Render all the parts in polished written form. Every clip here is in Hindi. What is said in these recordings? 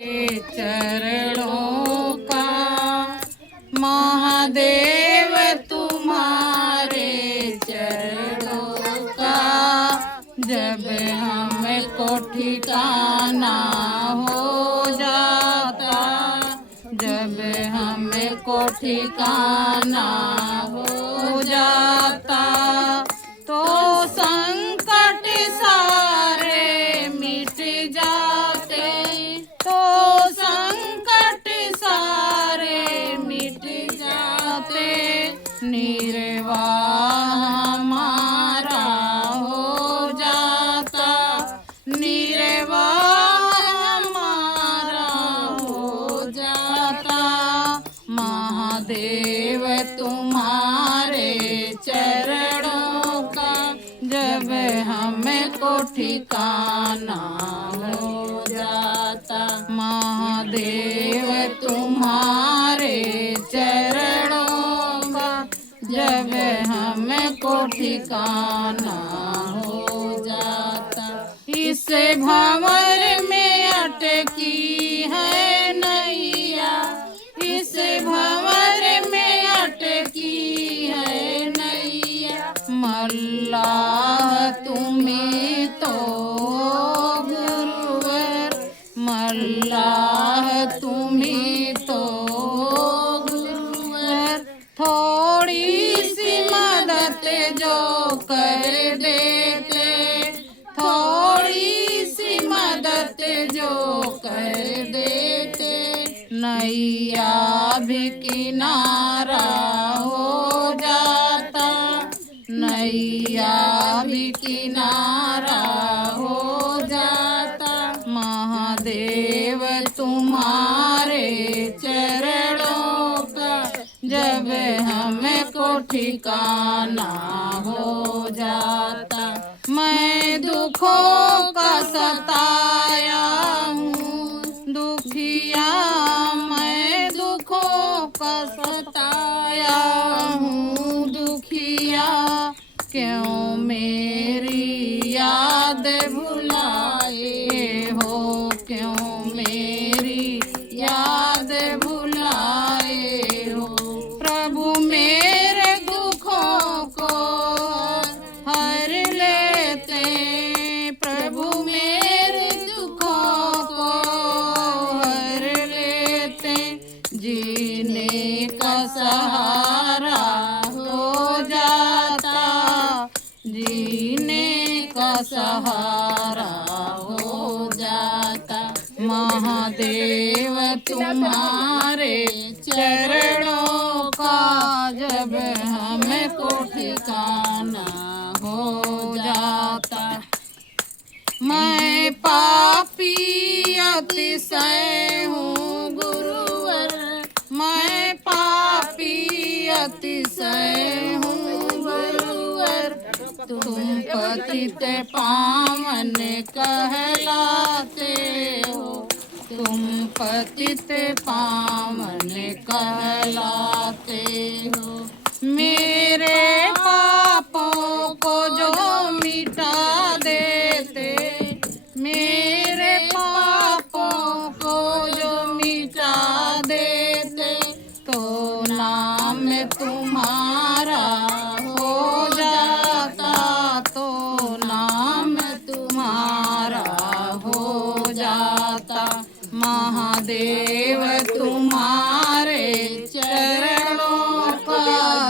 चरणों का महादेव तुम्हारे चरणों का जब हमको ठिकाना हो जाता, जब हमको ठिकाना हो जाता तो संकट सारे मिट जाते, तो संकट सारे मिट जाते, निर्वाह हमारा हो जाता, निर्वाह हमारा हो जाता। महादेव तुम्हारे चरणों का जब हमको ठिकाना हो जाता, महादेव तुम्हारे चरणों का जब हमको ठिकाना हो जाता। इस भंवर में अटकी है नैया, इस भंवर में अटकी है नैया, मल्लाह तुम्हीं तो गुरुवर, मल्लाह तुम्हीं तो गुरुवर, थोड़ी सी मदद जो कर देते, थोड़ी सी मदद जो कर देते, नैया भी किनारा हो जाता, नैया भी किनारा हो जाता। महादेव तुम्हारे चरणों का जब हमको ठिकाना हो जाता। मैं दुखों का सताया हूँ दुखिया, मैं दुखों का सताया हूँ दुखिया, क्यों मेरी याद भुलाए हो, क्यों मेरी याद भुलाए हो। प्रभु मेरे दुखों को हर लेते, प्रभु मेरे दुखों को हर लेते, जीने का सहारा हो जाता, जीने का सहारा हो जाता। महादेव तुम्हारे चरणों का जब हमको ठिकाना हो जाता। मैं पापी अतिशय हूँ गुरुवर, मैं पापी अतिशय हूँ गुरुवर, तुम पतित पावन कहलाते हो, तुम पतित पावन कहलाते हो। मेरे पापों को जो मिटा देते, मेरे पापों को जो मिटा देते, तो नाम तुम्हारा हो जाता, तो नाम तुम्हारा हो जाता। महादेव तुम्हारे चरणों का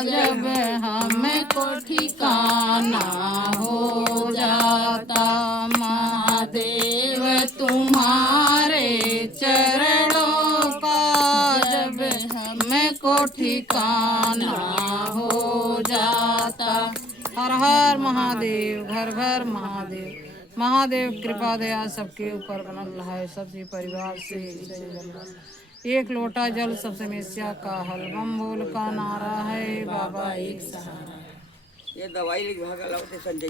जब हमको ठिकाना हो जाता, महादेव तुम्हारे चरणों का जब हमको ठिकाना हो जाता। हर हर महादेव, घर घर महादेव। महादेव कृपा दया सबके ऊपर बनल है, सबसे परिवार से एक लोटा जल सब समस्या का हल, बम बोल का नारा है बाबा एक सहारा। ये दवाई लिख भागा लाओ संजय।